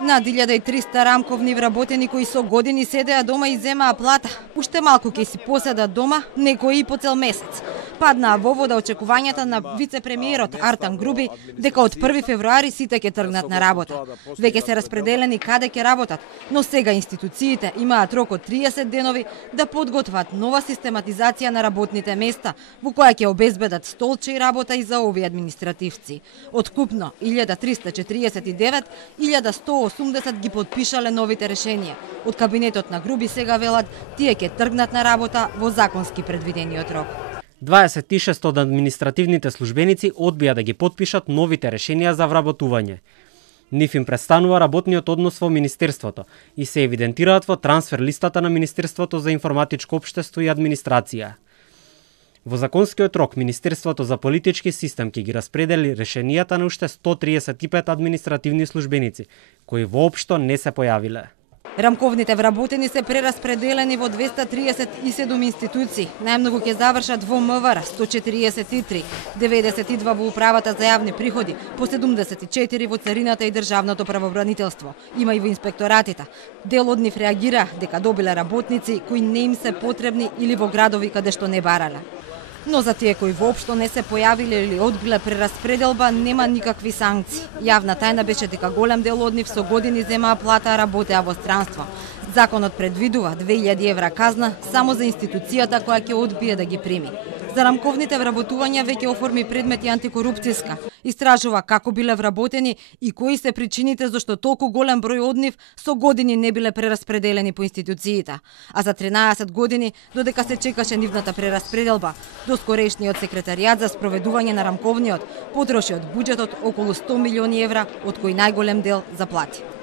Над 1300 рамковни вработени кои со години седеа дома и земаа плата, уште малку ќе си поседат дома, некои и по цел месец. Паднаа во вода очекувањата на вице-премиерот Артан Груби дека од 1 февруари сите ќе тргнат на работа. Веќе се распределени каде ќе работат, но сега институциите имаат рок од 30 денови да подготват нова систематизација на работните места, во која ќе обезбедат столче и работа и за овие административци. Откупно 1349, 1180 ги подпишале новите решенија. Од кабинетот на Груби сега велат тие ќе тргнат на работа во законски предвидениот рок. 26 од административните службеници одбија да ги потпишат новите решенија за вработување. Нив им престанува работниот однос во Министерството и се евидентираат во трансфер листата на Министерството за информатичко општество и администрација. Во законскиот рок Министерството за политички систем ќе ги распредели решенијата на уште 135 административни службеници, кои воопшто не се појавиле. Рамковните вработени се прераспределени во 237 институции. Најмногу ќе завршат во МВР 143, 92 во управата за јавни приходи, по 74 во царината и државното правобранителство. Има и во инспекторатите. Дел од нив реагира дека добиле работници кои не им се потребни или во градови каде што не барале. Но за тие кои воопшто не се појавиле или одбиле прераспределба нема никакви санкции. Јавна тајна беше дека голем дел од нив со години земаа плата, работеа во странство. Законот предвидува 2000 евра казна само за институцијата која ќе одбие да ги прими. За рамковните вработувања веќе оформи предмети антикорупцијска. Истражува како биле вработени и кои се причините зашто толку голем број од нив со години не биле прераспределени по институциите. А за 13 години, додека се чекаше нивната прераспределба, доскорешниот секретаријат за спроведување на рамковниот потроши од буџетот околу 100 милиони евра, од кои најголем дел за плати.